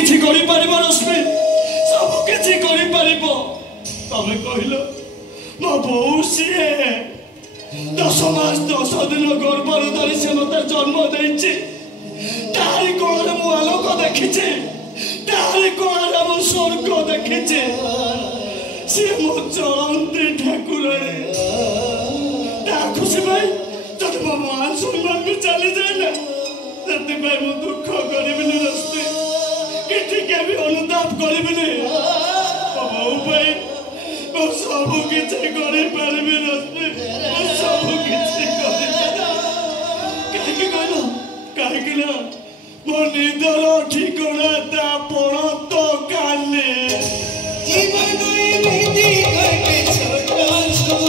किछि करि परिबो रश्मि सब किछि करि परिबो तमे कहिलो मो बोउ सिए 10 मास 10 दिन गर्भर धरी से मते जन्म देछि तारी कोଳରେ ମୁଁ ଆଲୋକ ଦେଖିଛି तारी कोଳରେ ମୁଁ ସ୍ୱର୍ଗ ଦେଖିଛି ସିଏ ମୋ ଚଳନ୍ତି ଠାକୁର ତା ଖୁସି ଭାଇ ଯଦି ମୋ ମାନ ସମ୍ମାନ ବି ଚାଲିଯାଏ ନା ସେଥିପାଇଁ ମୁଁ ଦୁଃଖ କରିବିନି ରଶ୍ମି କି ଟିକେ ବି ଅନୁତାପ କରିବିନି ବୋଉ ପାଇଁ ମୁଁ ସବୁ କିଛି କରିପାରିବି ରଶ୍ମି ମୁଁ ସବୁ କିଛି କରିପାରିବି କାହିଁକି ନା ମୋ ନିଦର ଠିକଣା ତା ପଣ ତ କାନେ ଜୀବନ ଏମିତି ଗୋଟେ ଛୋଟ ଛୁଆ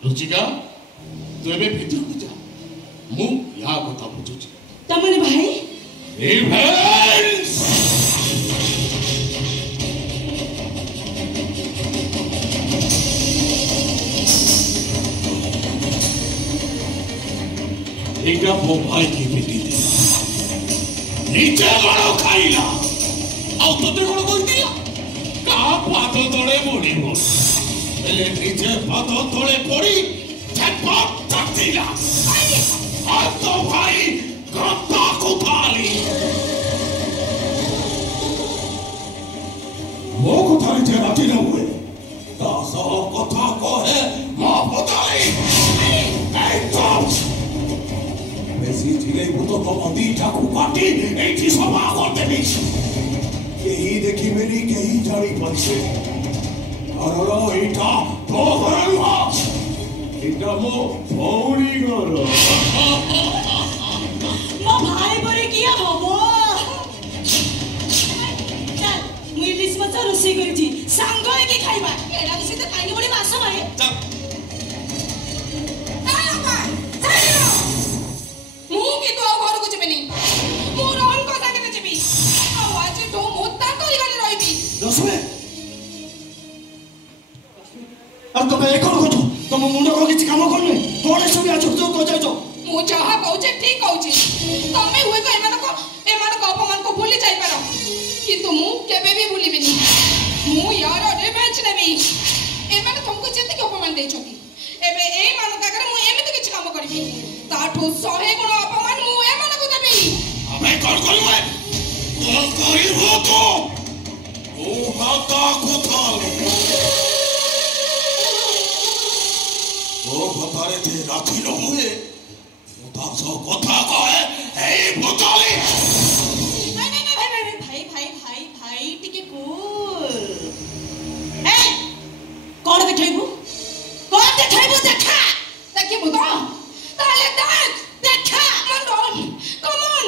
रुचिका तू एबे भीतर को जा मु या कथा बुझुची तमने भाई रिवेंस एका मो भाई की बेटी दे नीचे मारो खाइला आउ तोते कोन कोइ दिया का पाद तळे मुड़ी मोर एले नीचे पाद तळे पड़ी झटपट चटिला आ तो भाई गत्ता कुताली वो कुताली जे राती न हुए दासा कथा कहे मा पताली ए तो बेसी जिले भूत तो नदी ठाकु काटी एठी सभा कर देबी केही देखि मेरी केही जानी पड़से अरलो एटा तो हरलवा एटा मो भौरी घर मो भाई बरे किया हबो चल मु इलिस मत रोसी करजी सांग के खाइबा एडा से तो खाइनी बड़ी मास भाई चल मु की तो घर को जबेनी मु रोहन को साथे जबी आवाज तो मोता तो इगाले रहिबी रसमे अब तो मैं कौन को तुम मुंडो को किछ काम करने कोने सब आज तो जाय जो मु चाहा कहूचे ठीक कहूची तमे हुए तो एमान को अपमान को भूली जाई पारो किंतु मु केबे भी भूलिबिनी मु यार रिवेंज नेबी एमान तुमको जेते के अपमान देछोती एबे ए मान कागरे मु एमिति किछ काम करबी ताठो 100 गुण अपमान मु एमान को देबी अबे कौन करिवे कौन करिवो तो ओ माता को थाले ओ भतारे ते राखी न हुए उता सो कथा कहे ए भताली नहीं भाई टिके कूल ए कोन देखाइबू देखा देखि बुदा ताले देख देखा मंडल कम ऑन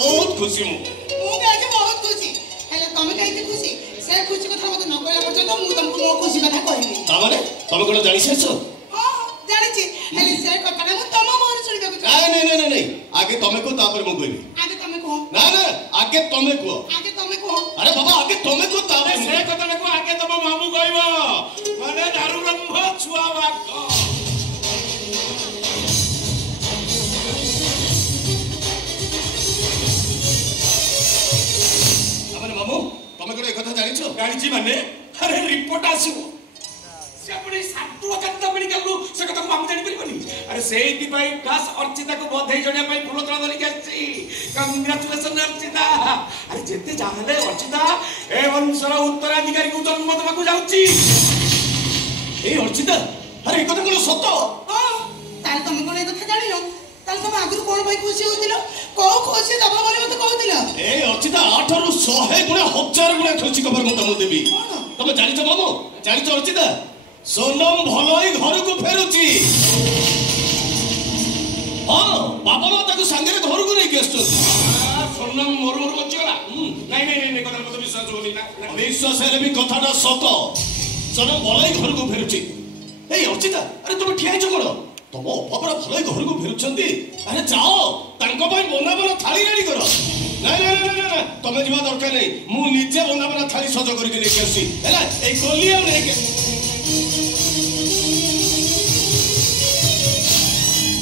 बहुत खुशी मु भी आज बहुत खुशी हेले तमे काहे खुशी से खुशी कथा मत न कहला पर्यंत मु तुमको मो खुशी कथा कहबी तामाने तमे कोन जानि छेछो हां जानि छी हेले से कथा मु तम मोर सुनिबे को नहीं आगे तमे को तापर मु कहबी आगे तमे को ना आगे तमे को अरे बाबा आगे तमे को तापर से कथा को आगे तम मामू कहबो माने दारू ब्रह्म छुआ वाक गाड़ी माने अरे रिपोर्ट आसीबो से अपनी सातु अकंत मेडिकल रू से कथा मामू जानि परिबनी अरे सेही पई दास अर्चिता को बधाई जणिया पई फुल तोड़ा धरि गेछि कांग्रेचुलेशन अर्चिता अरे जेते जाहले अर्चिता ए वंशर उत्तराधिकारी को जन्म दबाकू जाउची ए अर्चिता अरे कथा कोन सत्य हां ताल तुम कोन ए कथा जानिनो ताल तुम आगु कोन भाई खुशी होतिलो को खुशी दबा बोली मत कहतिलो ए अर्चिता 8 रु 100 गुणा 1000 गुणा खुशी खबर मत मु देबी तमे जानि छ मामू जानि छ अर्चिता सोनम भलोई घर को फेरुची हां बाबा माता को संगे घर को नहीं गेस्ट सोनम मोर मोर बचला नहीं कथा मत विश्वास होनी ना विश्वास है भी कथाटा सत सोनम भलोई घर को फेरुची ए अर्चिता अरे तुम ठिया छ कोन तुम अफापरा भलोई घर को फेरुछंती अरे जाओ तांको भाई बना बना थाली रेडी करो नहीं तमे जीवा दरकार नहीं मु निजे बना बना थाली सज करके लेके आसी हैला ए कोलिया नहीं